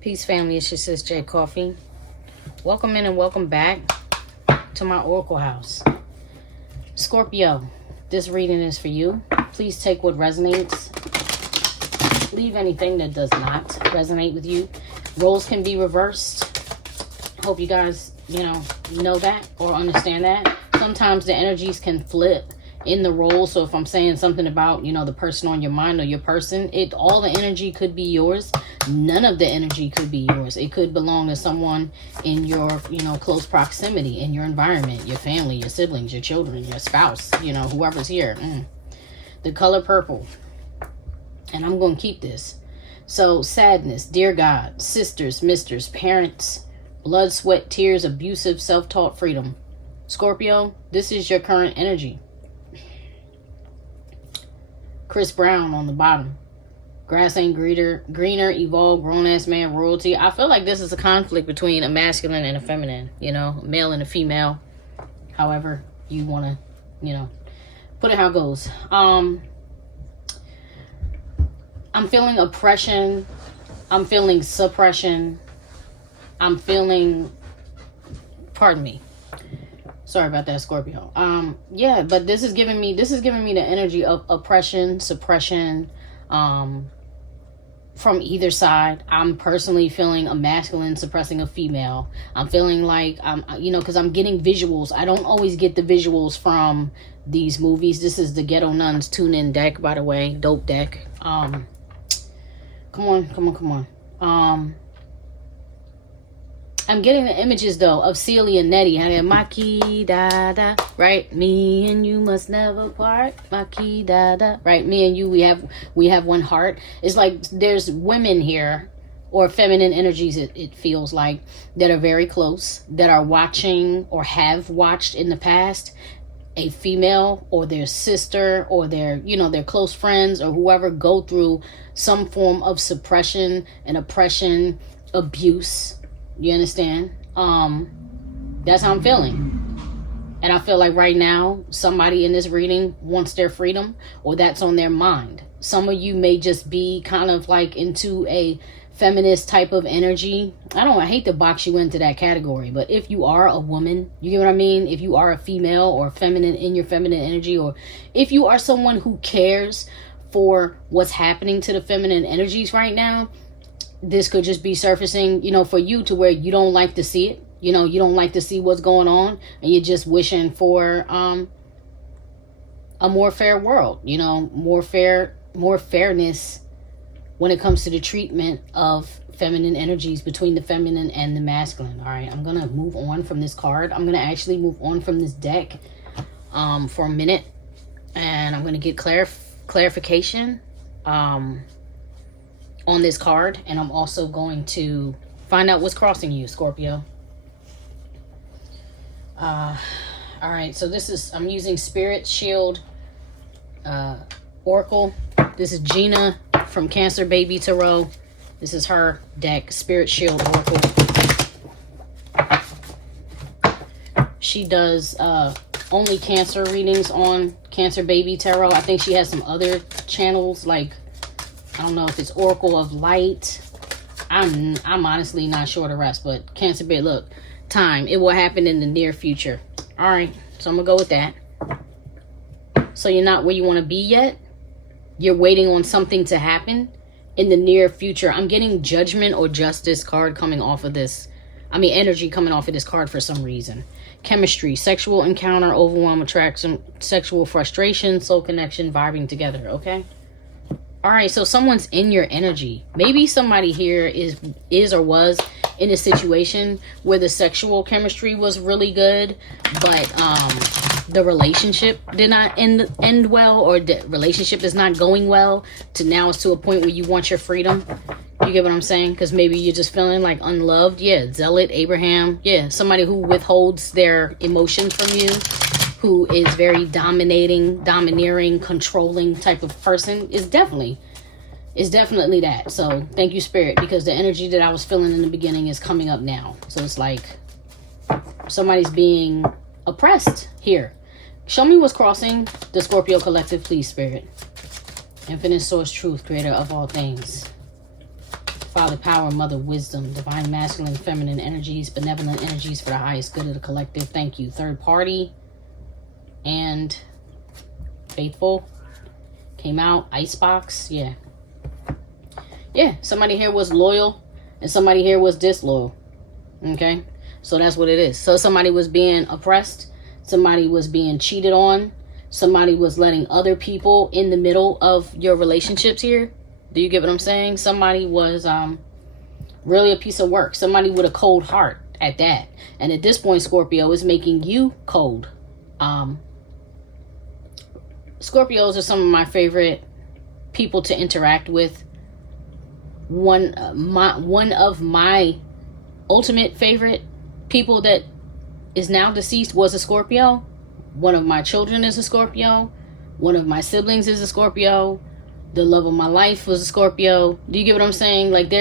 Peace, family. It's your sis J Coffee. Welcome in and welcome back to my Oracle house. Scorpio, this reading is for you. Please take what resonates. Leave anything that does not resonate with you. Roles can be reversed. Hope you guys, know that or understand that. Sometimes the energies can flip in the role. So if I'm saying something about, the person on your mind or your person, all the energy could be yours. None of the energy could be yours. It could belong to someone in your, close proximity, in your environment, your family, your siblings, your children, your spouse, whoever's here. The color purple. And I'm going to keep this. So sadness, dear God, sisters, misters, parents, blood, sweat, tears, abusive, self-taught freedom. Scorpio, this is your current energy. Chris Brown on the bottom. Grass ain't greener, evolve, grown-ass man, royalty. I feel like this is a conflict between a masculine and a feminine, a male and a female. However you want to, put it how it goes. I'm feeling oppression. I'm feeling suppression. I'm feeling, pardon me. Sorry about that, Scorpio. Yeah, but this is giving me the energy of oppression, suppression, from either side. I'm personally feeling a masculine suppressing a female. I'm feeling like because I'm getting visuals. I don't always get the visuals from these movies. This is the Ghetto Nuns tune-in deck, by the way. Dope deck. Come on. I'm getting the images, though, of Celia and Nettie. Maki da da, right? Me and you must never part. Maki da da, right? Me and you, we have one heart. It's like there's women here, or feminine energies, it feels like, that are very close, that are watching or have watched in the past a female or their sister or their close friends or whoever go through some form of suppression and oppression, abuse. You understand? That's how I'm feeling. And I feel like right now, somebody in this reading wants their freedom, or that's on their mind. Some of you may just be kind of like into a feminist type of energy. I hate to box you into that category, but if you are a woman, you get what I mean? If you are a female or feminine in your feminine energy, or if you are someone who cares for what's happening to the feminine energies right now, this could just be surfacing, for you, to where you don't like to see it. You don't like to see what's going on, and you're just wishing for a more fair world, more fairness when it comes to the treatment of feminine energies between the feminine and the masculine. All right, I'm going to move on from this card. I'm going to actually move on from this deck for a minute, and I'm going to get clarification on this card, and I'm also going to find out what's crossing you, Scorpio. All right, so I'm using Spirit Shield Oracle. This is Gina from Cancer Baby Tarot. This is her deck, Spirit Shield Oracle. She does only Cancer readings on Cancer Baby Tarot. I think she has some other channels, like, I don't know if it's Oracle of Light. I'm honestly not sure the rest, but Cancer Baby, look, time. It will happen in the near future. All right, so I'm going to go with that. So you're not where you want to be yet. You're waiting on something to happen in the near future. I'm getting Judgment or Justice card coming off of this. Energy coming off of this card for some reason. Chemistry, sexual encounter, overwhelm, attraction, sexual frustration, soul connection, vibing together, okay? All right, so someone's in your energy. Maybe somebody here is or was in a situation where the sexual chemistry was really good, but the relationship did not end well, or the relationship is not going well, to now it's to a point where you want your freedom. You get what I'm saying? Because maybe you're just feeling like unloved. Yeah, Zealot, Abraham. Yeah, somebody who withholds their emotions from you, who is very domineering, controlling type of person, is definitely that. So thank you, Spirit, because the energy that I was feeling in the beginning is coming up now. So it's like somebody's being oppressed here. Show me what's crossing the Scorpio collective, please, Spirit. Infinite source, truth, creator of all things. Father power, mother wisdom, divine masculine, feminine energies, benevolent energies for the highest good of the collective. Thank you. Third party and faithful came out. Icebox. Yeah. Yeah. Somebody here was loyal and somebody here was disloyal. Okay. So that's what it is. So somebody was being oppressed. Somebody was being cheated on. Somebody was letting other people in the middle of your relationships here. Do you get what I'm saying? Somebody was really a piece of work. Somebody with a cold heart at that. And at this point, Scorpio is making you cold. Scorpios are some of my favorite people to interact with. One of my ultimate favorite people that is now deceased was a Scorpio. One of my children is a Scorpio. One of my siblings is a Scorpio. The love of my life was a Scorpio. Do you get what I'm saying? Like,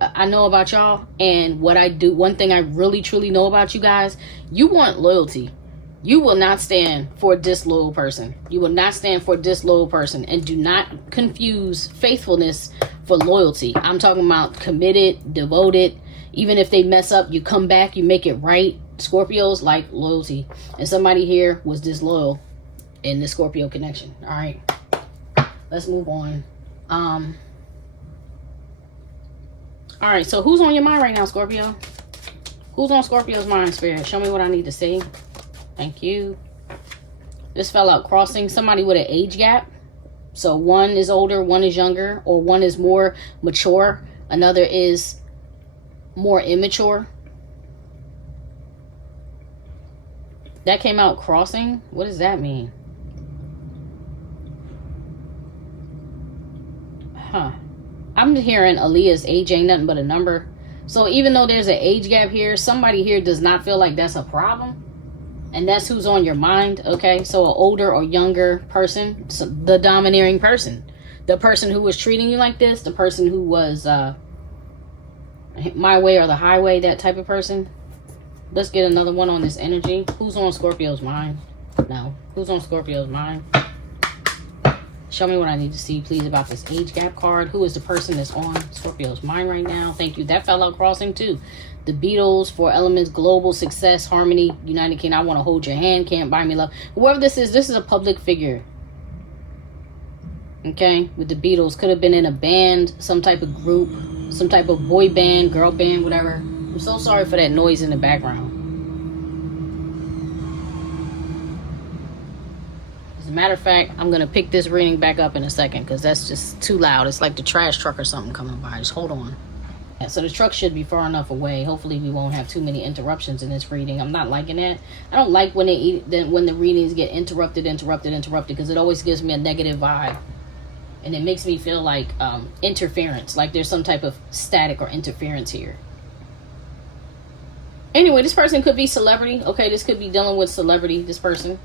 I know about y'all, and what I do, one thing I really truly know about you guys, you want loyalty. You will not stand for a disloyal person. You will not stand for a disloyal person. And do not confuse faithfulness for loyalty. I'm talking about committed, devoted. Even if they mess up, you come back, you make it right. Scorpios like loyalty. And somebody here was disloyal in the Scorpio connection. All right. Let's move on. All right. So who's on your mind right now, Scorpio? Who's on Scorpio's mind, Spirit? Show me what I need to see. Thank you. This fell out crossing. Somebody with an age gap. So one is older, one is younger, or one is more mature. Another is more immature. That came out crossing. What does that mean? Huh. I'm hearing Aaliyah's age ain't nothing but a number. So even though there's an age gap here, somebody here does not feel like that's a problem. And that's who's on your mind, okay? So an older or younger person, so the domineering person. The person who was treating you like this, the person who was my way or the highway, that type of person. Let's get another one on this energy. Who's on Scorpio's mind? No. Who's on Scorpio's mind? Show me what I need to see, please, about this age gap card. Who is the person that's on Scorpio's mind right now? Thank you. That fell out crossing too. The Beatles, 4 elements, global success, harmony, United Kingdom. I want to hold your hand, can't buy me love. Whoever this is a public figure. Okay, with the Beatles. Could have been in a band, some type of group, some type of boy band, girl band, whatever. I'm so sorry for that noise in the background. As a matter of fact, I'm going to pick this reading back up in a second because that's just too loud. It's like the trash truck or something coming by. Just hold on. Yeah, so the truck should be far enough away. Hopefully we won't have too many interruptions in this reading. I'm not liking that. I don't like when when the readings get interrupted because it always gives me a negative vibe. And it makes me feel like interference, like there's some type of static or interference here. Anyway, this person could be celebrity. Okay, this could be dealing with celebrity, this person.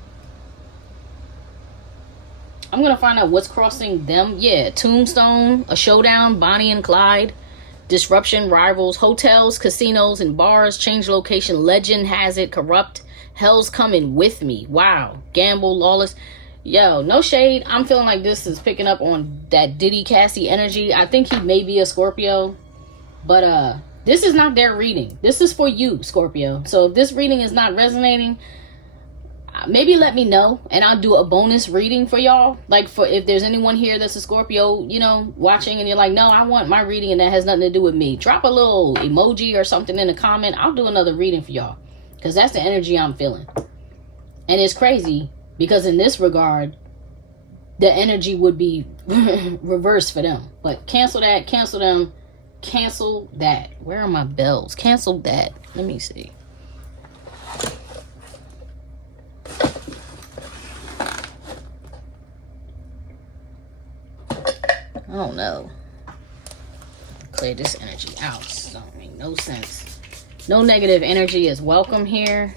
I'm going to find out what's crossing them. Yeah, Tombstone, a showdown, Bonnie and Clyde, disruption, rivals, hotels, casinos, and bars, change location, legend has it, corrupt, hell's coming with me. Wow, gamble, lawless. Yo, no shade. I'm feeling like this is picking up on that Diddy Cassie energy. I think he may be a Scorpio, but this is not their reading. This is for you, Scorpio. So if this reading is not resonating, maybe let me know and I'll do a bonus reading for y'all. Like, for if there's anyone here that's a Scorpio, you know, watching and you're like, no, I want my reading and that has nothing to do with me. Drop a little emoji or something in the comment. I'll do another reading for y'all because that's the energy I'm feeling. And it's crazy because in this regard, the energy would be reversed for them. But cancel that, cancel them, cancel that. Where are my bells? Cancel that. Let me see. I don't know. Clear this energy out. This don't make no sense. No negative energy is welcome here.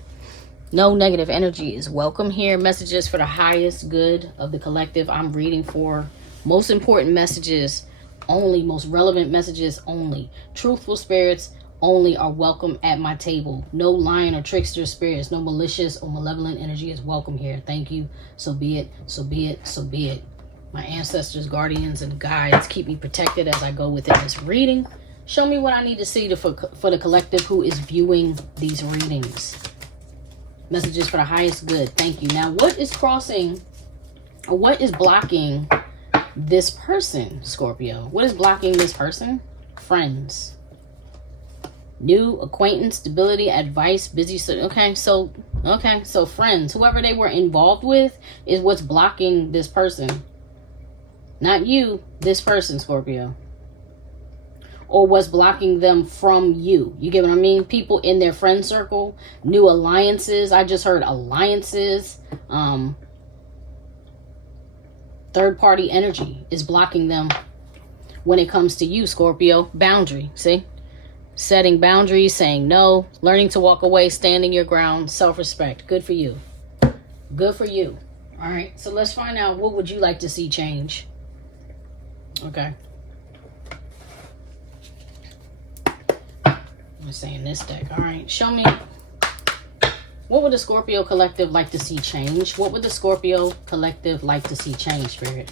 No negative energy is welcome here. Messages for the highest good of the collective I'm reading for. Most important messages only. Most relevant messages only. Truthful spirits only are welcome at my table. No lying or trickster spirits. No malicious or malevolent energy is welcome here. Thank you. So be it. So be it. So be it. My ancestors, guardians, and guides keep me protected as I go within this reading. Show me what I need to see for the collective who is viewing these readings. Messages for the highest good. Thank you. Now, what is crossing, or what is blocking this person, Scorpio? What is blocking this person? Friends. New acquaintance, stability, advice, busy. Okay, so friends, whoever they were involved with is what's blocking this person. Not you, this person, Scorpio. Or what's blocking them from you. You get what I mean? People in their friend circle, new alliances. I just heard alliances. Third party energy is blocking them when it comes to you, Scorpio. Boundary, see? Setting boundaries, saying no, learning to walk away, standing your ground, self-respect. Good for you. Good for you. All right, so let's find out, what would you like to see change? Okay. I'm saying this deck. All right, show me. What would the Scorpio collective like to see change? What would the Scorpio collective like to see change, Spirit?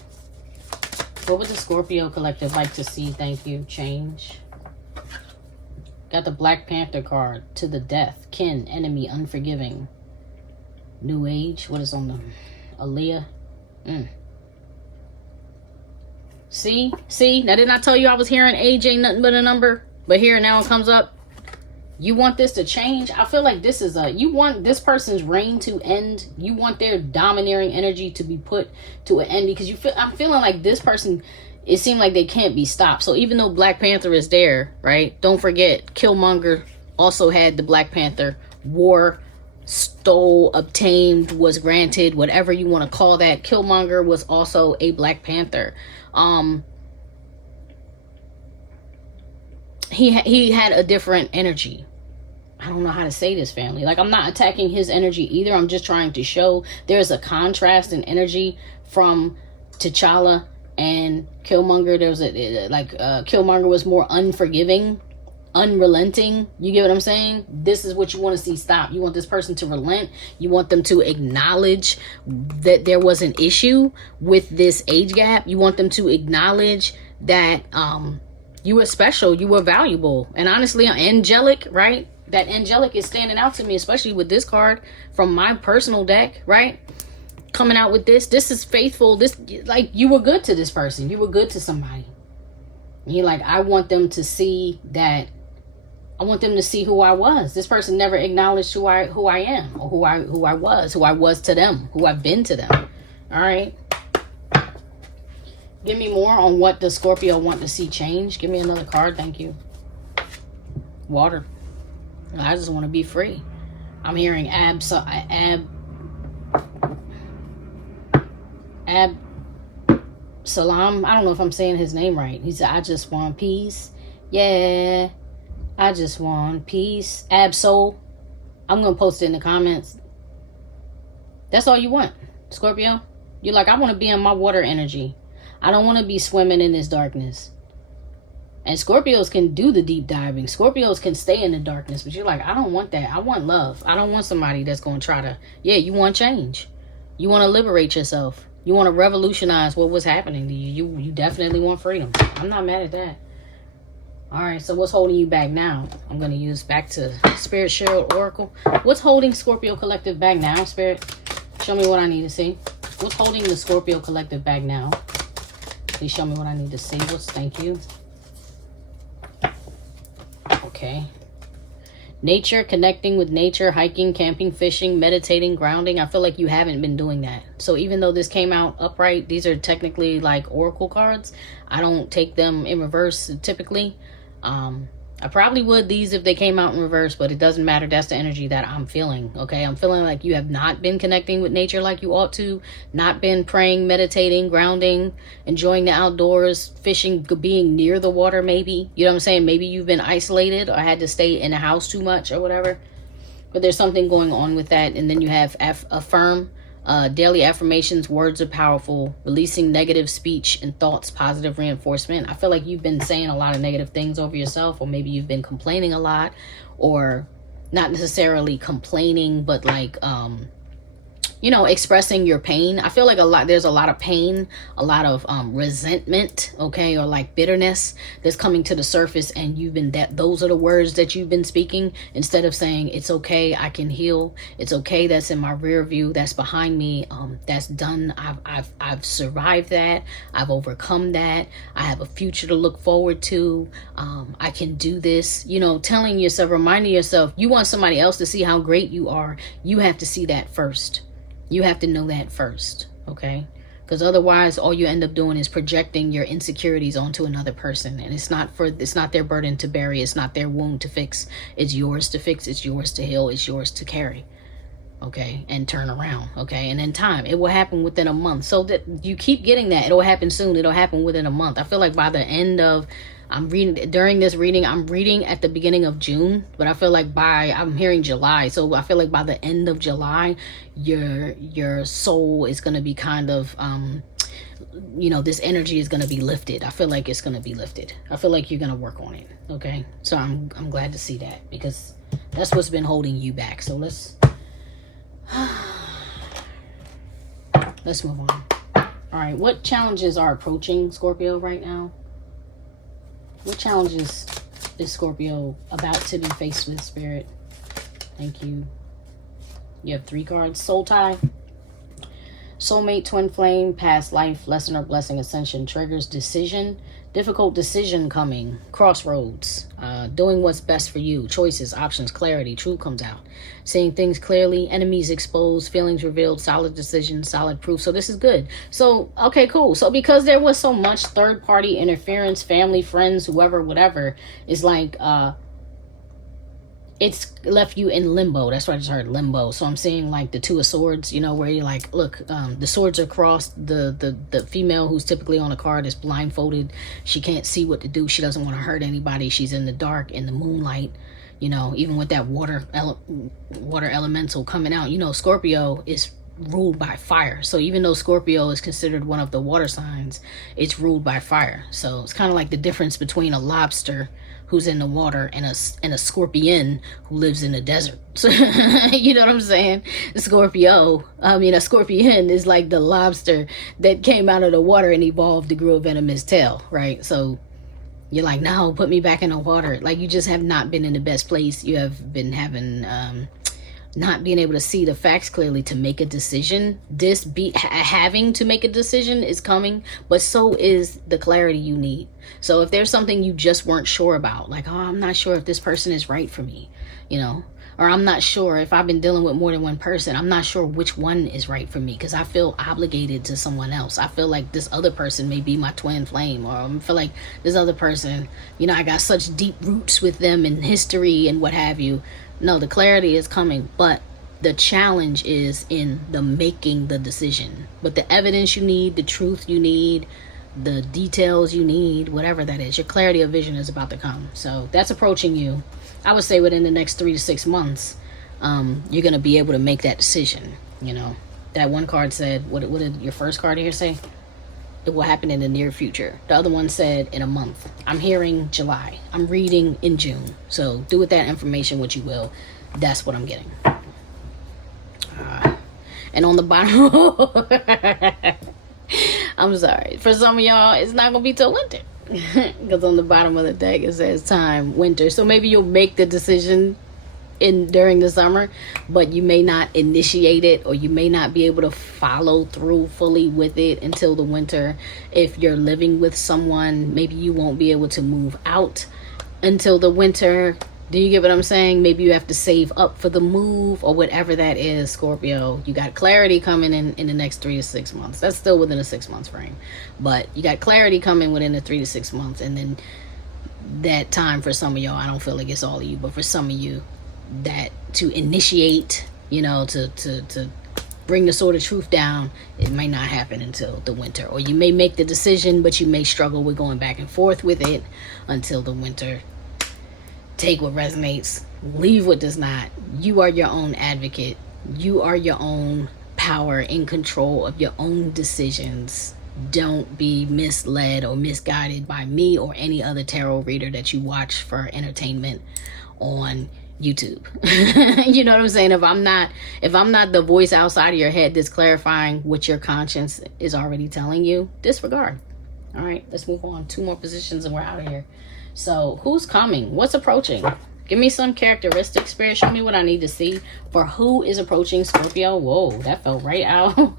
What would the Scorpio collective like to see, thank you, change? Got the Black Panther card. To the death. Kin, enemy, unforgiving. New age. What is on the Aaliyah? See? Now, didn't I tell you I was hearing age ain't nothing but a number? But here, now it comes up. You want this to change? I feel like this is you want this person's reign to end. You want their domineering energy to be put to an end, because I'm feeling like this person, it seemed like they can't be stopped. So even though Black Panther is there, right? Don't forget, Killmonger also had the Black Panther war, stole, obtained, was granted, whatever you want to call that. Killmonger was also a Black Panther. He had a different energy. I don't know how to say this, family. Like, I'm not attacking his energy either. I'm just trying to show there's a contrast in energy from T'Challa and Killmonger. There's Killmonger was more unforgiving, unrelenting. You get what I'm saying? This is what you want to see stop. You want this person to relent. You want them to acknowledge that there was an issue with this age gap. You want them to acknowledge that you were special, you were valuable. And honestly, angelic, right? That angelic is standing out to me, especially with this card from my personal deck, right? Coming out with this. This is faithful. This, like, you were good to this person. You were good to somebody. And you're like, I want them to see that. I want them to see who I was. This person never acknowledged who I am, or who I was to them, who I've been to them. All right. Give me more on what the Scorpio want to see change. Give me another card. Thank you. Water. I just want to be free. I'm hearing Salam. I don't know if I'm saying his name right. He said, I just want peace. Yeah. I just want peace. Soul. I'm going to post it in the comments. That's all you want, Scorpio. You're like, I want to be in my water energy. I don't want to be swimming in this darkness. And Scorpios can do the deep diving. Scorpios can stay in the darkness. But you're like, I don't want that. I want love. I don't want somebody that's going to try to... Yeah, you want change. You want to liberate yourself. You want to revolutionize what was happening to you. You definitely want freedom. I'm not mad at that. All right, so what's holding you back now? I'm going to use back to Spirit, Cheryl, Oracle. What's holding Scorpio Collective back now, Spirit? Show me what I need to see. What's holding the Scorpio Collective back now? Please show me what I need to see. Thank you. Okay. Nature, connecting with nature, hiking, camping, fishing, meditating, grounding. I feel like you haven't been doing that. So even though this came out upright, these are technically like oracle cards. I don't take them in reverse typically. I probably would these if they came out in reverse, but it doesn't matter. That's the energy that I'm feeling. Okay, I'm feeling like you have not been connecting with nature like you ought to, not been praying, meditating, grounding, enjoying the outdoors, fishing, being near the water maybe. You know what I'm saying? Maybe you've been isolated or had to stay in the house too much or whatever. But there's something going on with that. And then you have affirm. Daily affirmations, words are powerful, releasing negative speech and thoughts, positive reinforcement. I feel like you've been saying a lot of negative things over yourself, or maybe you've been complaining a lot, or not necessarily complaining, but like you know, expressing your pain. I feel like there's a lot of pain, a lot of resentment, okay, or like bitterness that's coming to the surface, and those are the words that you've been speaking instead of saying, it's okay, I can heal, it's okay, that's in my rear view, that's behind me, that's done, I've survived that, I've overcome that, I have a future to look forward to, I can do this, you know, telling yourself, reminding yourself, you want somebody else to see how great you are, you have to see that first. You have to know that first, okay? Because otherwise, all you end up doing is projecting your insecurities onto another person, and it's not their burden to bury, it's not their wound to fix. It's yours to fix, it's yours to heal, it's yours to carry, okay? And turn around, okay? And in time, it will happen within a month. So that you keep getting that, it'll happen soon. It'll happen within a month. I feel like by the end of during this reading, I'm reading at the beginning of June, but I feel like I'm hearing July. So I feel like by the end of July, your soul is going to be kind of, you know, this energy is going to be lifted. I feel like it's going to be lifted. I feel like you're going to work on it. Okay. So I'm glad to see that, because that's what's been holding you back. So let's move on. All right. What challenges are approaching Scorpio right now? What challenges is Scorpio about to be faced with, Spirit? Thank you. You have 3 cards. Soul tie, soulmate, twin flame, past life, lesson or blessing, ascension, triggers, decision, difficult decision coming, crossroads, doing what's best for you, choices, options, clarity, truth comes out, seeing things clearly, enemies exposed, feelings revealed, solid decision, solid proof. So this is good. So, okay, cool. So because there was so much third party interference, family, friends, whoever, whatever, is like, it's left you in limbo. That's what I just heard, limbo. So I'm seeing like the 2 of swords, you know, where you're like, look, the swords are crossed. The female who's typically on a card is blindfolded. She can't see what to do. She doesn't want to hurt anybody. She's in the dark, in the moonlight, you know, even with that water elemental coming out. You know, Scorpio is ruled by fire. So even though Scorpio is considered one of the water signs, it's ruled by fire. So it's kind of like the difference between a lobster who's in the water and a scorpion who lives in the desert. So, you know what I'm saying? A scorpion is like the lobster that came out of the water and evolved to grow a venomous tail, right? So you're like, no, put me back in the water. Like, you just have not been in the best place. You have been having not being able to see the facts clearly to make a decision. Having to make a decision is coming, but so is the clarity you need. So if there's something you just weren't sure about, like, oh, I'm not sure if this person is right for me, you know, or I'm not sure if I've been dealing with more than one person, I'm not sure which one is right for me because I feel obligated to someone else. I feel like this other person may be my twin flame, or I feel like this other person, you know, I got such deep roots with them in history and what have you. No, the clarity is coming, but the challenge is in the making the decision. But the evidence you need, the truth you need, the details you need, whatever that is, your clarity of vision is about to come. So that's approaching you. I would say within the next 3 to 6 months, you're going to be able to make that decision. You know, that one card said, what did your first card here say? It will happen in the near future. The other one said in a month. I'm hearing July. I'm reading in June. So do with that information what you will. That's what I'm getting. And on the bottom, I'm sorry. For some of y'all, it's not going to be till winter. Because on the bottom of the deck, it says time, winter. So maybe you'll make the decision during the summer, but you may not initiate it, or you may not be able to follow through fully with it until the winter. If you're living with someone, maybe you won't be able to move out until the winter. Do you get what I'm saying? Maybe you have to save up for the move or whatever that is, Scorpio. You got clarity coming in the next 3 to 6 months. That's still within a 6 month frame, but you got clarity coming within the 3 to 6 months. And then that time for some of y'all, I don't feel like it's all of you, but for some of you, that to initiate, you know, to bring the sword of truth down, it may not happen until the winter. Or you may make the decision, but you may struggle with going back and forth with it until the winter. Take what resonates, leave what does not. You are your own advocate. You are your own power, in control of your own decisions. Don't be misled or misguided by me or any other tarot reader that you watch for entertainment on YouTube. You know what I'm saying? If I'm not the voice outside of your head that's clarifying what your conscience is already telling you, disregard. All right, let's move on. 2 more positions and we're out of here. So who's coming? What's approaching? Give me some characteristics, Spirit. Show me what I need to see for who is approaching Scorpio. Whoa, that fell right out.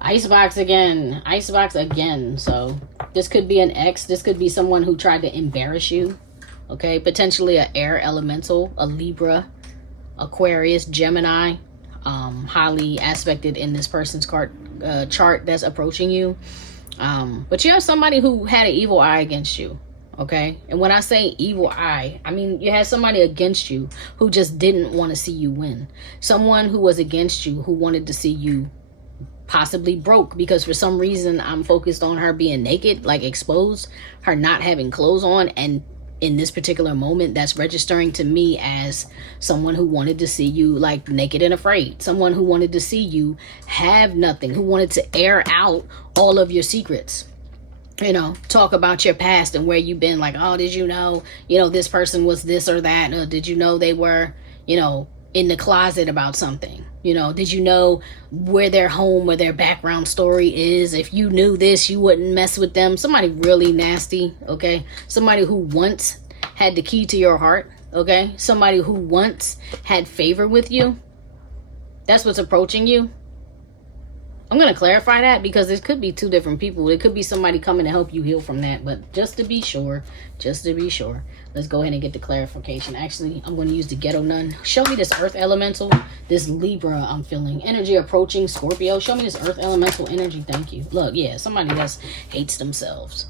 Icebox again. Icebox again. So this could be an ex. This could be someone who tried to embarrass you. Okay, potentially an air elemental, a Libra, Aquarius, Gemini, highly aspected in this person's chart that's approaching you. But you have somebody who had an evil eye against you. Okay, and when I say evil eye, I mean you had somebody against you who just didn't want to see you win. Someone who was against you who wanted to see you possibly broke, because for some reason I'm focused on her being naked, like exposed, her not having clothes on, and in this particular moment that's registering to me as someone who wanted to see you like naked and afraid, someone who wanted to see you have nothing, who wanted to air out all of your secrets. You know, talk about your past and where you've been, like, oh, did you know, this person was this or that? Or did you know they were, in the closet about something? Did you know where their home or their background story is? If you knew this, you wouldn't mess with them. Somebody really nasty, okay? Somebody who once had the key to your heart, okay? Somebody who once had favor with you. That's what's approaching you. I'm going to clarify that because it could be 2 different people. It could be somebody coming to help you heal from that. But just to be sure, let's go ahead and get the clarification. Actually, I'm going to use the Ghetto Nun. Show me this Earth Elemental, this Libra I'm feeling. Energy approaching Scorpio. Show me this Earth Elemental energy. Thank you. Look, yeah, somebody that hates themselves.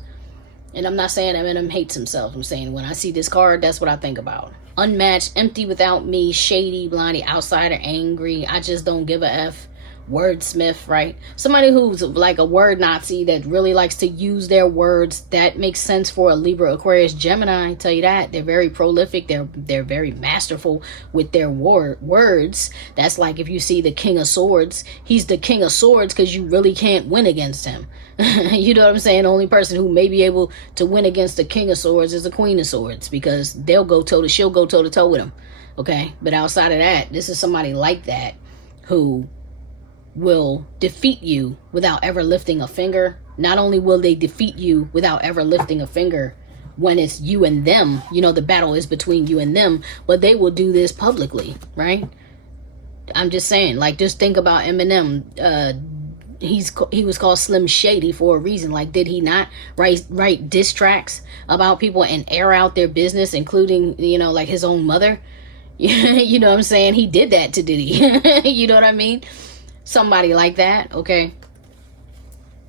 And I'm not saying Eminem hates himself. I'm saying when I see this card, that's what I think about. Unmatched, empty without me, shady, blindie, outsider, angry. I just don't give a F. Wordsmith, right? Somebody who's like a word Nazi that really likes to use their words. That makes sense for a Libra, Aquarius, Gemini. I tell you that. They're very prolific. They're very masterful with their words. That's like if you see the King of Swords. He's the King of Swords because you really can't win against him. You know what I'm saying? The only person who may be able to win against the King of Swords is the Queen of Swords, because she'll go toe to toe with him. Okay? But outside of that, this is somebody like that who will defeat you without ever lifting a finger. Not only will they defeat you without ever lifting a finger when it's you and them, the battle is between you and them, but they will do this publicly, right? I'm just saying, like, just think about Eminem. He was called Slim Shady for a reason. Like, did he not write diss tracks about people and air out their business, including, like his own mother? You know what I'm saying? He did that to Diddy. You know what I mean? Somebody like that, okay?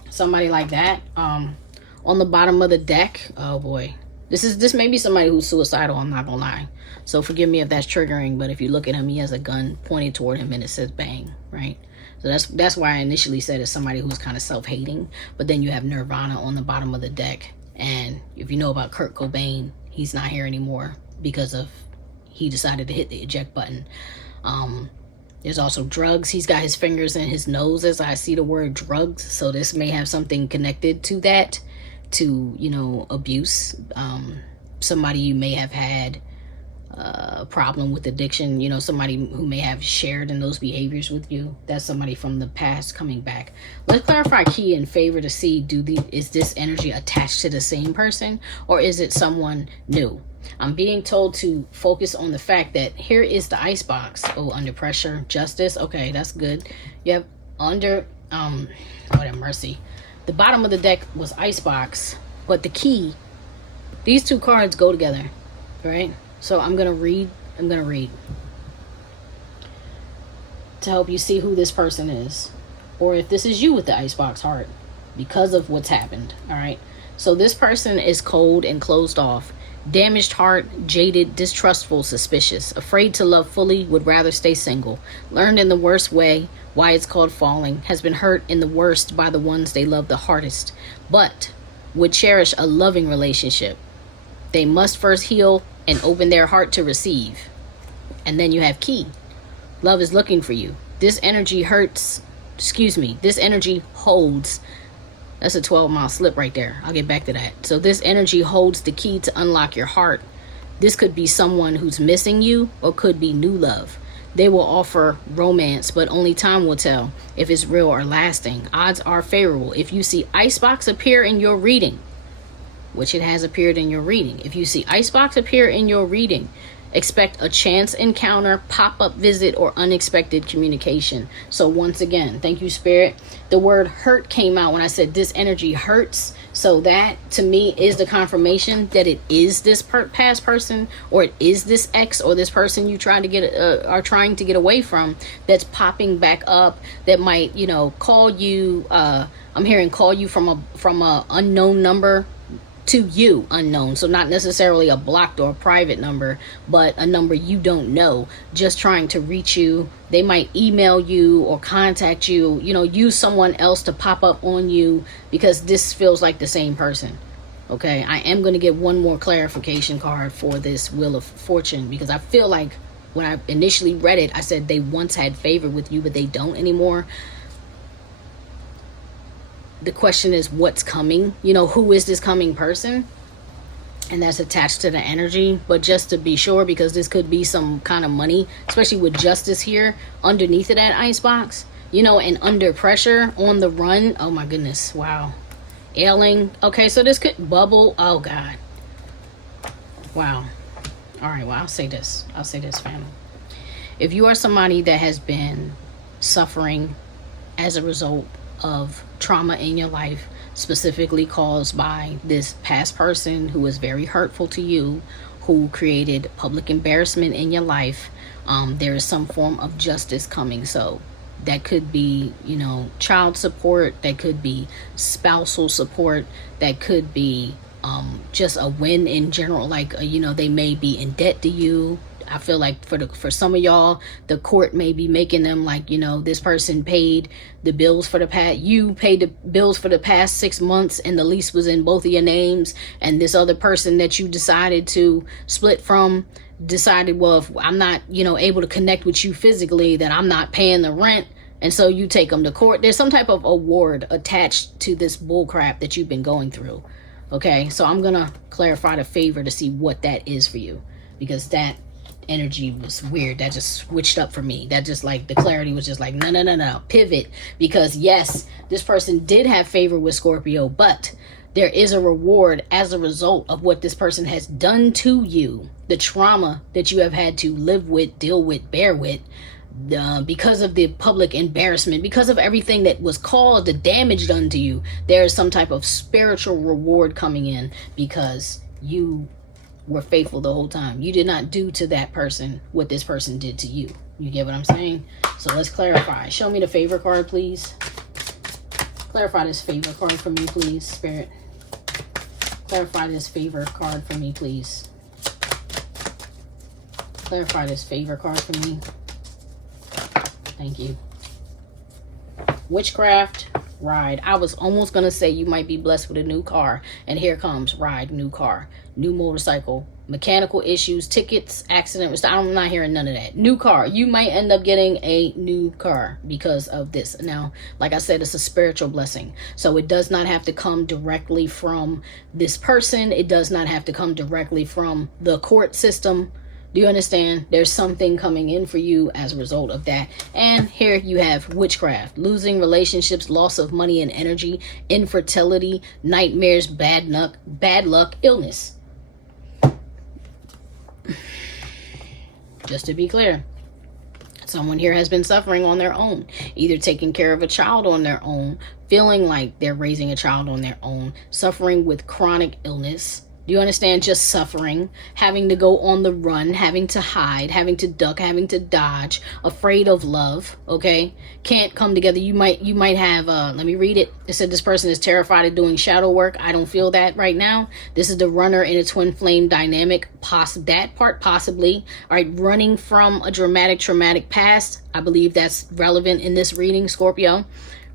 Somebody like that. On the bottom of the deck, oh boy. This may be somebody who's suicidal, I'm not gonna lie. So forgive me if that's triggering, but if you look at him, he has a gun pointed toward him and it says bang, right? So that's why I initially said it's somebody who's kind of self-hating. But then you have Nirvana on the bottom of the deck. And if you know about Kurt Cobain, he's not here anymore because of he decided to hit the eject button. There's also drugs. He's got his fingers in his nose as I see the word drugs. So this may have something connected to that, to, abuse. Somebody you may have had a problem with addiction, somebody who may have shared in those behaviors with you. That's somebody from the past coming back. Let's clarify key in favor to see, is this energy attached to the same person or is it someone new? I'm being told to focus on the fact that here is the icebox. Oh, under pressure, justice. Okay, that's good. You have under, oh, have mercy. The bottom of the deck was icebox, but the key, these 2 cards go together, right? So I'm going to read to help you see who this person is, or if this is you with the icebox heart because of what's happened. All right. So this person is cold and closed off. Damaged heart, jaded, distrustful, suspicious, afraid to love fully, would rather stay single, learned in the worst way why it's called falling, has been hurt in the worst by the ones they love the hardest, but would cherish a loving relationship. They must first heal and open their heart to receive. And then you have key. Love is looking for you. This energy this energy holds. That's a 12-mile slip right there. I'll get back to that. So this energy holds the key to unlock your heart This could be someone who's missing you, or could be new love. They will offer romance, but only time will tell if it's real or lasting. Odds are favorable. If you see Icebox appear in your reading, which it has appeared in your reading. If you see Icebox appear in your reading, expect a chance encounter, pop-up visit, or unexpected communication. So once again, thank you, Spirit. The word hurt came out when I said this energy hurts. So that, to me, is the confirmation that it is this past person, or it is this ex, or this person you try to get are trying to get away from, that's popping back up, that might, you know, call you. I'm hearing call you from a unknown number to you, unknown. So not necessarily a blocked or a private number, but a number you don't know, just trying to reach you. They might email you or contact you, you know, use someone else to pop up on you, because this feels like the same person. Okay, I am going to get one more clarification card for this Wheel of Fortune, because I feel like when I initially read it, I said they once had favor with you, but they don't anymore. The question is, what's coming? You know, who is this coming person? And that's attached to the energy. But just to be sure, because this could be some kind of money, especially with justice here underneath of that icebox, you know, and under pressure, on the run. Oh my goodness. Wow. Ailing. Okay, so this could bubble. Oh God. Wow. All right, well, I'll say this, family. If you are somebody that has been suffering as a result of trauma in your life, specifically caused by this past person who was very hurtful to you, who created public embarrassment in your life, there is some form of justice coming. So that could be, you know, child support, that could be spousal support, that could be just a win in general. Like, you know, they may be in debt to you. I feel like for some of y'all, the court may be making them like, you know, this person paid the bills for the past, you paid the bills for the past 6 months, and the lease was in both of your names, and this other person that you decided to split from decided, well, if I'm not, you know, able to connect with you physically, that I'm not paying the rent, and so you take them to court. There's some type of award attached to this bull crap that you've been going through. Okay, so I'm gonna clarify the favor to see what that is for you, because that energy was weird. That just switched up for me. That just, like, the clarity was just like, no, pivot. Because yes, this person did have favor with Scorpio, but there is a reward as a result of what this person has done to you, the trauma that you have had to live with, deal with, bear with, because of the public embarrassment, because of everything that was caused, the damage done to you. There is some type of spiritual reward coming in, because you were faithful the whole time. You did not do to that person what this person did to you. You get what I'm saying? So let's clarify. Show me the favor card, please. Clarify this favor card for me, please, Spirit. Clarify this favor card for me, please. Clarify this favor card for me. Thank you. Witchcraft, ride. I was almost going to say you might be blessed with a new car. And here comes ride, new car, new motorcycle, mechanical issues, tickets, accident. I'm not hearing none of that. New car. You might end up getting a new car because of this. Now, like I said, it's a spiritual blessing. So it does not have to come directly from this person. It does not have to come directly from the court system. Do you understand? There's something coming in for you as a result of that. And here you have witchcraft, losing relationships, loss of money and energy, infertility, nightmares, bad luck, illness. Just to be clear, someone here has been suffering on their own, either taking care of a child on their own, feeling like they're raising a child on their own, suffering with chronic illness. Do you understand? Just suffering, having to go on the run, having to hide, having to duck, having to dodge, afraid of love. Okay, can't come together. You might have let me read it. It said this person is terrified of doing shadow work. I don't feel that right now. This is the runner in a twin flame dynamic. That part possibly. All right, running from a traumatic past. I believe that's relevant in this reading, Scorpio.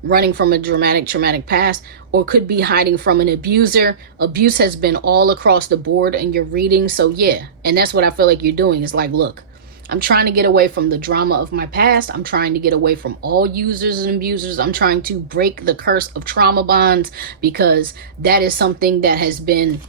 Running from a traumatic past, or could be hiding from an abuser. Abuse has been all across the board in your reading. So yeah, and that's what I feel like you're doing. It's like, look, I'm trying to get away from the drama of my past. I'm trying to get away from all users and abusers. I'm trying to break the curse of trauma bonds, because that is something that has been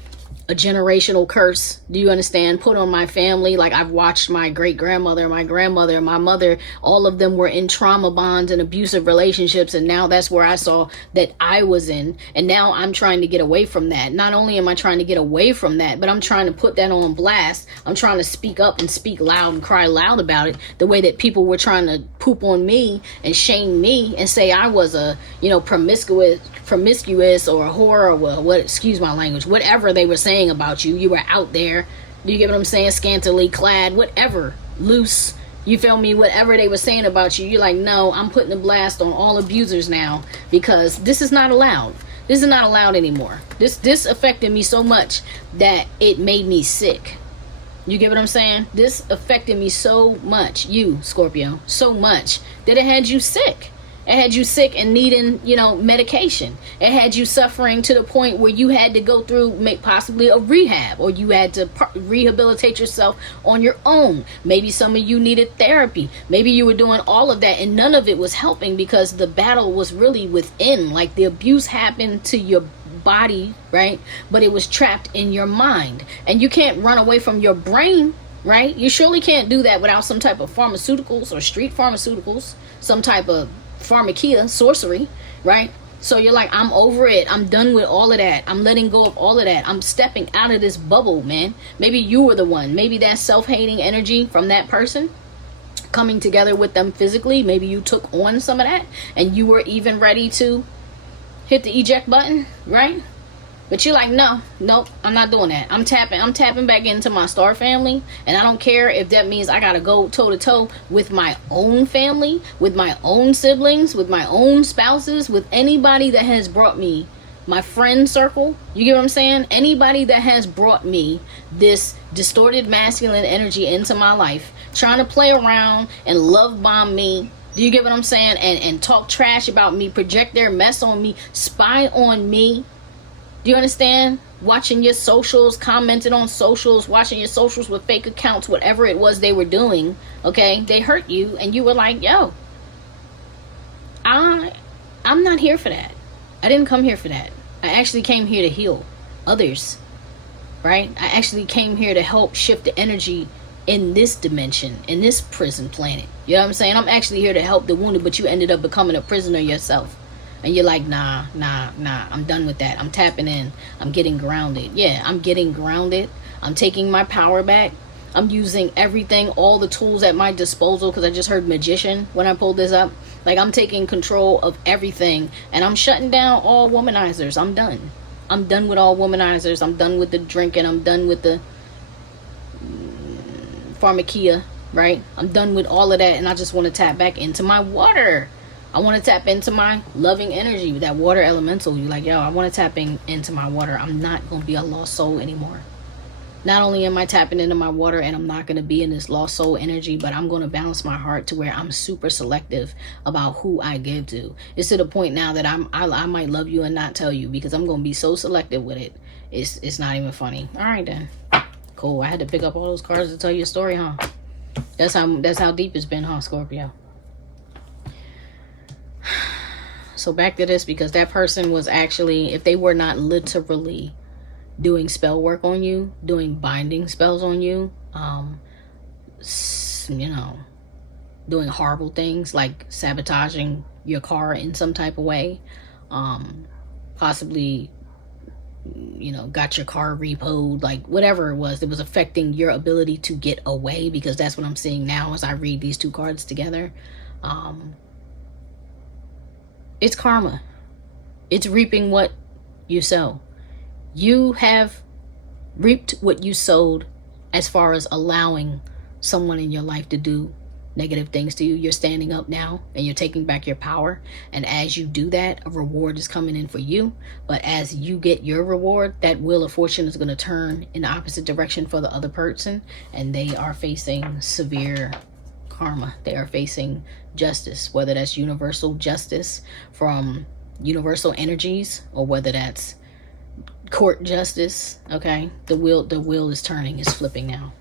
a generational curse. Do you understand? Put on my family. Like, I've watched my great grandmother, my grandmother, my mother, all of them were in trauma bonds and abusive relationships. And now that's where I saw that I was in. And now I'm trying to get away from that. Not only am I trying to get away from that, but I'm trying to put that on blast. I'm trying to speak up and speak loud and cry loud about it, the way that people were trying to poop on me and shame me and say I was a, you know, promiscuous or a whore, or what, excuse my language, whatever they were saying about you. You were out there, do you get what I'm saying, scantily clad, whatever, loose, you feel me, whatever they were saying about you. You're like, no, I'm putting a blast on all abusers now, because this is not allowed. This is not allowed anymore. This affected me so much that it made me sick. You get what I'm saying? This affected me so much, you Scorpio, so much that it had you sick. It had you sick and needing, you know, medication. It had you suffering to the point where you had to go through possibly a rehab, or you had to rehabilitate yourself on your own. Maybe some of you needed therapy. Maybe you were doing all of that and none of it was helping, because the battle was really within. Like, the abuse happened to your body, right? But it was trapped in your mind. And you can't run away from your brain, right? You surely can't do that without some type of pharmaceuticals or street pharmaceuticals, some type of pharmakia, sorcery, right? So you're like, I'm over it. I'm done with all of that. I'm letting go of all of that. I'm stepping out of this bubble, man. Maybe you were the one. Maybe that self-hating energy from that person coming together with them physically, maybe you took on some of that and you were even ready to hit the eject button, right? But you're like, no, nope, I'm not doing that. I'm tapping back into my star family. And I don't care if that means I got to go toe to toe with my own family, with my own siblings, with my own spouses, with anybody that has brought me, my friend circle. You get what I'm saying? Anybody that has brought me this distorted masculine energy into my life, trying to play around and love bomb me. Do you get what I'm saying? And talk trash about me, project their mess on me, spy on me. Do you understand? Watching your socials, commenting on socials, watching your socials with fake accounts, whatever it was they were doing, okay? They hurt you and you were like, yo, I'm not here for that. I didn't come here for that. I actually came here to heal others, right? I actually came here to help shift the energy in this dimension, in this prison planet. You know what I'm saying? I'm actually here to help the wounded, but you ended up becoming a prisoner yourself. And you're like, nah, I'm done with that. I'm tapping in. I'm getting grounded. Yeah, I'm getting grounded. I'm taking my power back. I'm using everything, all the tools at my disposal, because I just heard magician when I pulled this up. Like, I'm taking control of everything. And I'm shutting down all womanizers. I'm done. I'm done with all womanizers. I'm done with the drinking. I'm done with the pharmakia, right? I'm done with all of that. And I just want to tap back into my water. I want to tap into my loving energy, that water elemental. You're like, yo, I want to tap into my water. I'm not going to be a lost soul anymore. Not only am I tapping into my water and I'm not going to be in this lost soul energy, but I'm going to balance my heart to where I'm super selective about who I give to. It's to the point now that I might love you and not tell you, because I'm going to be so selective with it. It's not even funny. All right, then. Cool. I had to pick up all those cards to tell you a story, huh? That's how deep it's been, huh, Scorpio? So back to this, because that person was actually, if they were not literally doing spell work on you, doing binding spells on you, you know, doing horrible things like sabotaging your car in some type of way, possibly, you know, got your car repoed, like whatever it was that was affecting your ability to get away, because that's what I'm seeing now as I read these two cards together. It's karma. It's reaping what you sow. You have reaped what you sowed as far as allowing someone in your life to do negative things to you. You're standing up now and you're taking back your power. And as you do that, a reward is coming in for you. But as you get your reward, that wheel of fortune is going to turn in the opposite direction for the other person. And they are facing severe karma. They are facing justice, whether that's universal justice from universal energies or whether that's court justice. Okay, the wheel is turning, is flipping now.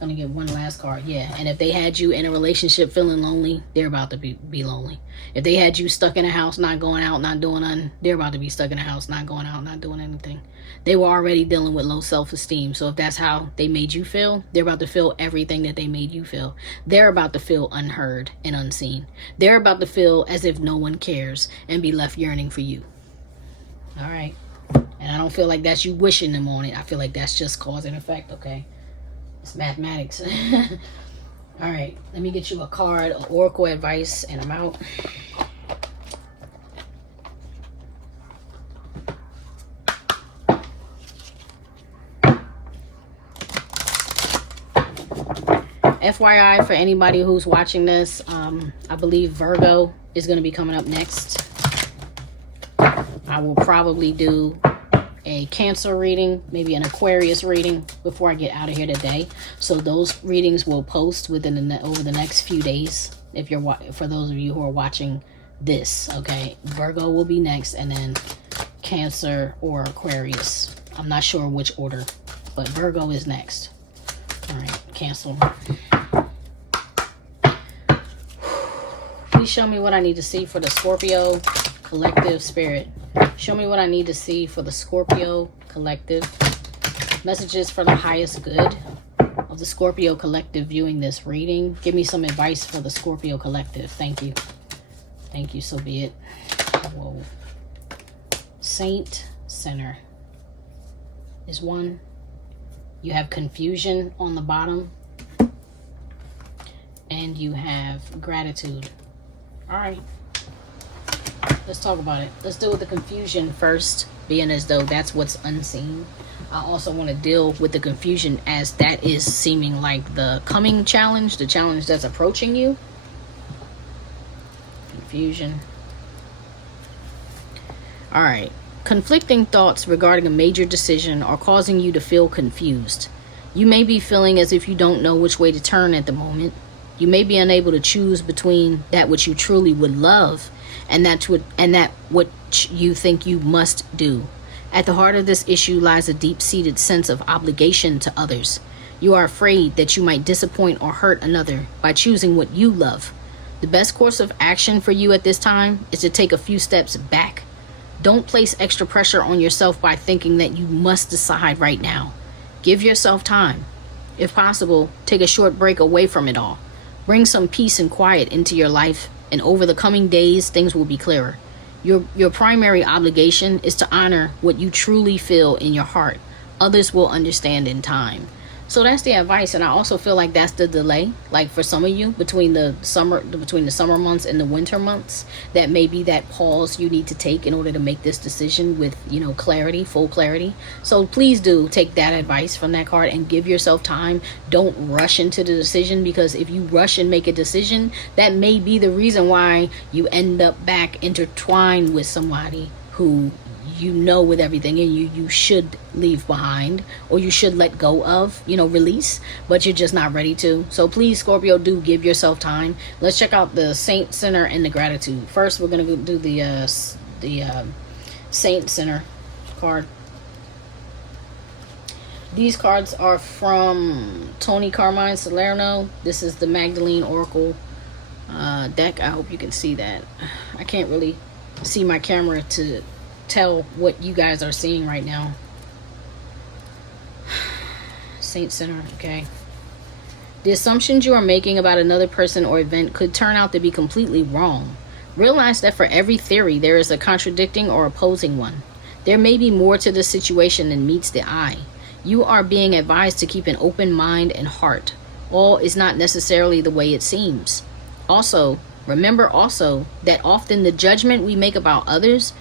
Gonna get one last card. Yeah. And if they had you in a relationship feeling lonely, they're about to be lonely. If they had you stuck in a house, not going out, not doing nothing, they're about to be stuck in a house, not going out, not doing anything. They were already dealing with low self-esteem. So if that's how they made you feel, they're about to feel everything that they made you feel. They're about to feel unheard and unseen. They're about to feel as if no one cares and be left yearning for you. All right. And I don't feel like that's you wishing them on it. I feel like that's just cause and effect, okay? It's mathematics. All right, let me get you a card of oracle advice, and I'm out. FYI, for anybody who's watching this, I believe Virgo is going to be coming up next. I will probably do a Cancer reading, maybe an Aquarius reading before I get out of here today. So those readings will post within over the next few days. If you're for those of you who are watching this, okay, Virgo will be next, and then Cancer or Aquarius. I'm not sure which order, but Virgo is next. All right, cancel. Please show me what I need to see for the Scorpio collective spirit. Show me what I need to see for the Scorpio collective. Messages for the highest good of the Scorpio collective viewing this reading. Give me some advice for the Scorpio collective. Thank you. Thank you, so be it. Whoa. Saint Center is one. You have confusion on the bottom. And you have gratitude. All right. Let's talk about it. Let's deal with the confusion first, being as though that's what's unseen. I also want to deal with the confusion as that is seeming like the coming challenge, the challenge that's approaching you. Confusion. All right. Conflicting thoughts regarding a major decision are causing you to feel confused. You may be feeling as if you don't know which way to turn at the moment. You may be unable to choose between that which you truly would love and that what you think you must do. At the heart of this issue lies a deep-seated sense of obligation to others. You are afraid that you might disappoint or hurt another by choosing what you love. The best course of action for you at this time is to take a few steps back. Don't place extra pressure on yourself by thinking that you must decide right now. Give yourself time. If possible, take a short break away from it all. Bring some peace and quiet into your life, and over the coming days, things will be clearer. Your primary obligation is to honor what you truly feel in your heart. Others will understand in time. So that's the advice, and I also feel like that's the delay. Like for some of you, between the summer months and the winter months, that may be that pause you need to take in order to make this decision with, clarity, full clarity. So please do take that advice from that card and give yourself time. Don't rush into the decision, because if you rush and make a decision, that may be the reason why you end up back intertwined with somebody who with everything and you should leave behind, or you should let go of, release, but you're just not ready to. So please, Scorpio, do give yourself time. Let's check out the Saint Center and the gratitude. First, we're going to do the Saint Center card. These cards are from Tony Carmine Salerno. This is the Magdalene Oracle deck. I hope you can see that. I can't really see my camera to tell what you guys are seeing right now. Saint Center, okay. The assumptions you are making about another person or event could turn out to be completely wrong. Realize that for every theory, there is a contradicting or opposing one. There may be more to the situation than meets the eye. You are being advised to keep an open mind and heart. All is not necessarily the way it seems. Also, remember also that often the judgment we make about others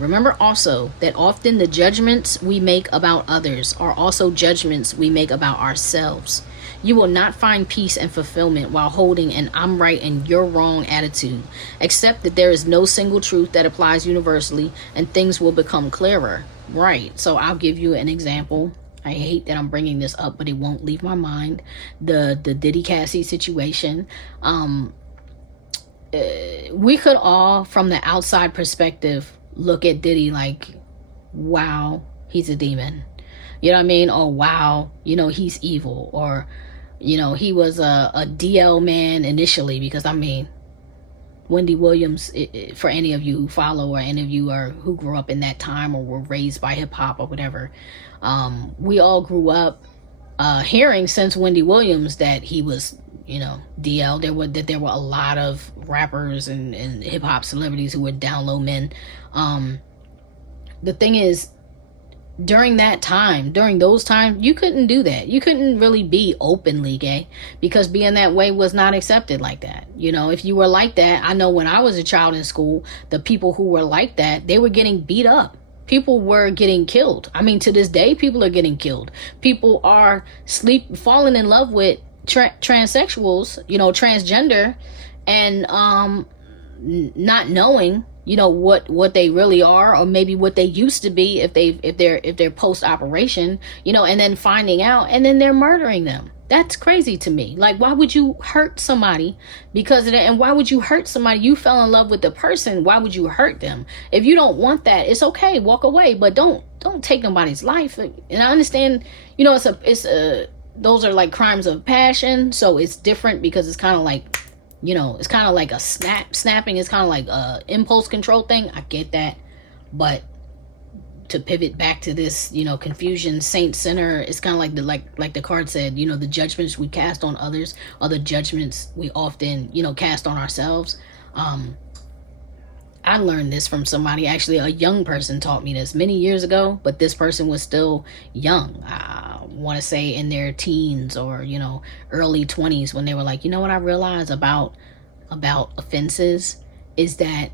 Remember also that often the judgments we make about others are also judgments we make about ourselves. You will not find peace and fulfillment while holding an I'm right and you're wrong attitude. Accept that there is no single truth that applies universally, and things will become clearer. Right. So I'll give you an example. I hate that I'm bringing this up, but it won't leave my mind. The Diddy Cassie situation. We could all, from the outside perspective, look at Diddy like wow, he's a demon. You know what I mean? Or wow, you know, he's evil. Or, you know, he was a DL man initially. Because, I mean, Wendy Williams, for any of you who follow, or any of you are who grew up in that time or were raised by hip-hop or whatever, we all grew up hearing since Wendy Williams that he was, you know, DL. There were a lot of rappers and hip-hop celebrities who were down low men. The thing is, during those times, you couldn't do that. You couldn't really be openly gay, because being that way was not accepted like that. You know, if you were like that, I know when I was a child in school, the people who were like that, they were getting beat up. People were getting killed. I mean, to this day, people are getting killed. People are falling in love with transsexuals, you know, transgender, and not knowing, you know, what they really are, or maybe what they used to be if they're post operation, you know, and then finding out, and then they're murdering them. That's crazy to me. Like, why would you hurt somebody because of that? And why would you hurt somebody? You fell in love with the person. Why would you hurt them? If you don't want that, it's okay. Walk away, but don't take nobody's life. And I understand, you know, those are like crimes of passion. So it's different, because it's kind of like, you know, it's kind of like a snapping. It's kind of like a impulse control thing. I get that. But to pivot back to this, you know, confusion, saint, sinner, it's kind of like the card said, you know, the judgments we cast on others are the judgments we often, you know, cast on ourselves. I learned this from somebody, actually a young person taught me this many years ago, but this person was still young. I want to say in their teens, or, you know, early 20s, when they were like, you know what I realized about offenses is that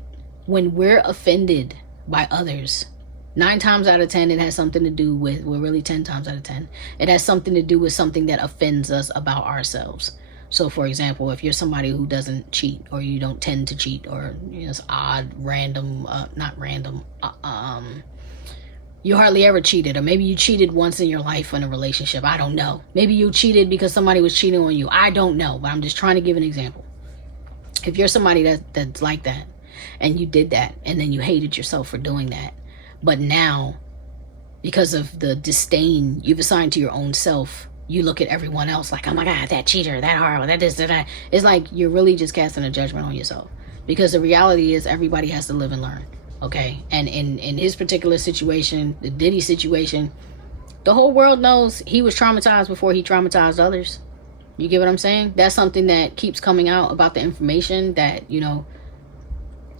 when we're offended by others, 9 times out of 10, it has something to do with, well, really 10 times out of 10, it has something to do with something that offends us about ourselves. So, for example, if you're somebody who doesn't cheat, or you don't tend to cheat, or, you know, it's odd, random, not random, you hardly ever cheated, or maybe you cheated once in your life in a relationship. I don't know. Maybe you cheated because somebody was cheating on you. I don't know, but I'm just trying to give an example. If you're somebody that's like that, and you did that, and then you hated yourself for doing that, but now, because of the disdain you've assigned to your own self, you look at everyone else like, oh my God, that cheater, that horrible, that this, that. It's like you're really just casting a judgment on yourself. Because the reality is, everybody has to live and learn, okay? And in his particular situation, the Diddy situation, the whole world knows he was traumatized before he traumatized others. You get what I'm saying? That's something that keeps coming out about the information that, you know,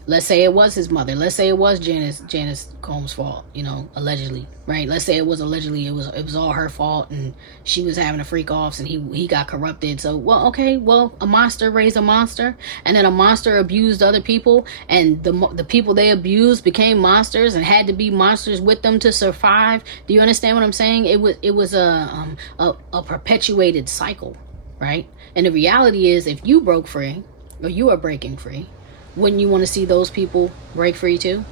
let's say it was his mother. Let's say it was Janice Combs' fault, you know, allegedly, right? Let's say it was allegedly, it was all her fault, and she was having a freak offs, and he got corrupted. So, well, okay, well, a monster raised a monster, and then a monster abused other people, and the people they abused became monsters and had to be monsters with them to survive. Do you understand what I'm saying? It was a perpetuated cycle, right? And the reality is, if you broke free, or you are breaking free, wouldn't you want to see those people break free too?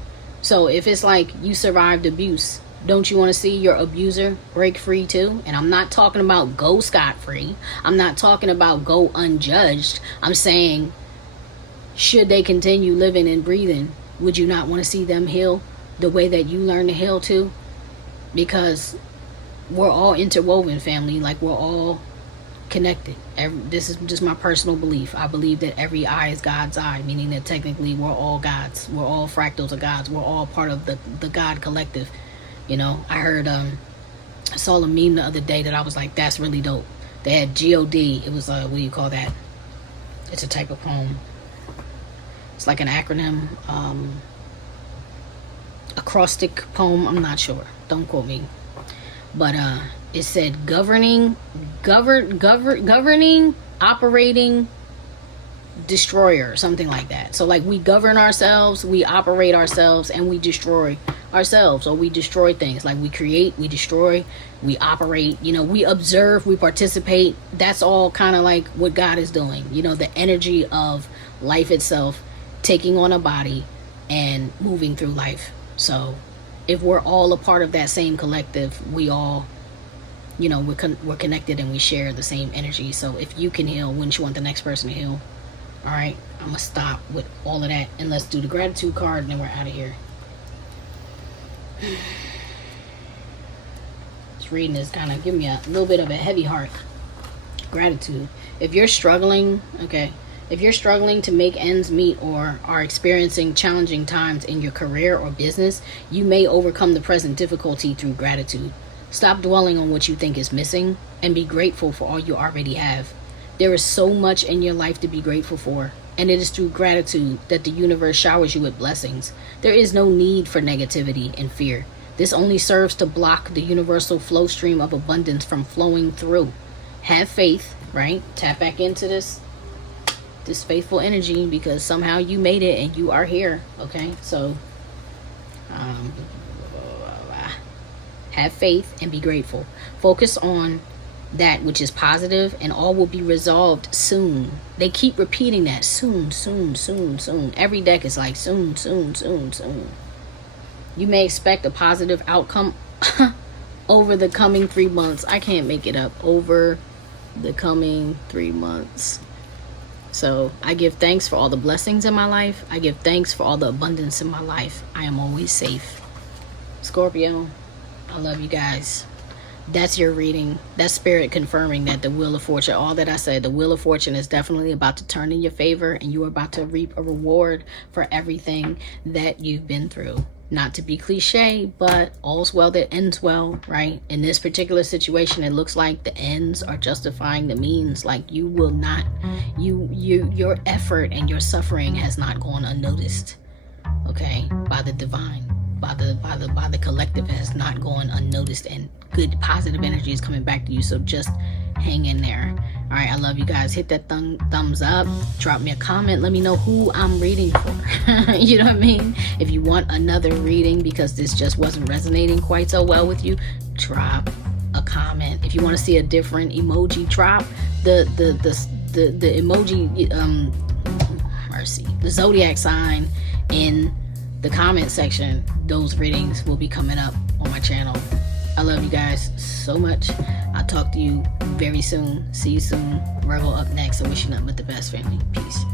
So if it's like you survived abuse, don't you want to see your abuser break free too? And I'm not talking about go scot-free. I'm not talking about go unjudged. I'm saying, should they continue living and breathing, would you not want to see them heal the way that you learn to heal too? Because we're all interwoven, family. Like, we're all connected. This is just my personal belief. I believe that every eye is God's eye, meaning that technically we're all gods. We're all fractals of gods. We're all part of the God collective. You know, I heard I saw a meme the other day that I was like, that's really dope. They had G-O-D. It was what do you call that? It's a type of poem. It's like an acronym, acrostic poem. I'm not sure. Don't quote me. But it said governing, operating, destroyer, or something like that. So like, we govern ourselves, we operate ourselves, and we destroy ourselves, or we destroy things. Like, we create, we destroy, we operate, you know, we observe, we participate. That's all kind of like what God is doing. You know, the energy of life itself taking on a body and moving through life. So if we're all a part of that same collective, we all, you know, we're connected, and we share the same energy. So if you can heal, wouldn't you want the next person to heal? All right, I'm gonna stop with all of that, and let's do the gratitude card, and then we're out of here. This reading is kind of giving me a little bit of a heavy heart. Gratitude. If you're struggling, okay, if you're struggling to make ends meet or are experiencing challenging times in your career or business, you may overcome the present difficulty through gratitude. Stop dwelling on what you think is missing and be grateful for all you already have. There is so much in your life to be grateful for, and it is through gratitude that the universe showers you with blessings. There is no need for negativity and fear. This only serves to block the universal flow stream of abundance from flowing through. Have faith, right? Tap back into this faithful energy, because somehow you made it and you are here, okay? So, have faith and be grateful. Focus on that which is positive, and all will be resolved soon. They keep repeating that, soon, soon, soon, soon. Every deck is like soon, soon, soon, soon. You may expect a positive outcome over the coming 3 months. I can't make it up. Over the coming 3 months. So I give thanks for all the blessings in my life. I give thanks for all the abundance in my life. I am always safe. Scorpio, I love you guys. That's your reading. That's spirit confirming that the wheel of fortune, all that I said, the wheel of fortune is definitely about to turn in your favor, and you are about to reap a reward for everything that you've been through. Not to be cliche, but all's well that ends well, right? In this particular situation, it looks like the ends are justifying the means. Like you will not, your effort and your suffering has not gone unnoticed, okay, by the divine. By the collective has not gone unnoticed, and good positive energy is coming back to you. So just hang in there. All right, I love you guys. Hit that thumbs up, drop me a comment, let me know who I'm reading for. You know what I mean? If you want another reading because this just wasn't resonating quite so well with you, drop a comment. If you want to see a different emoji, drop the emoji mercy, the zodiac sign in the comment section. Those readings will be coming up on my channel. I love you guys so much. I'll talk to you very soon. See you soon. Virgo up next. I wish you nothing but the best, family. Peace.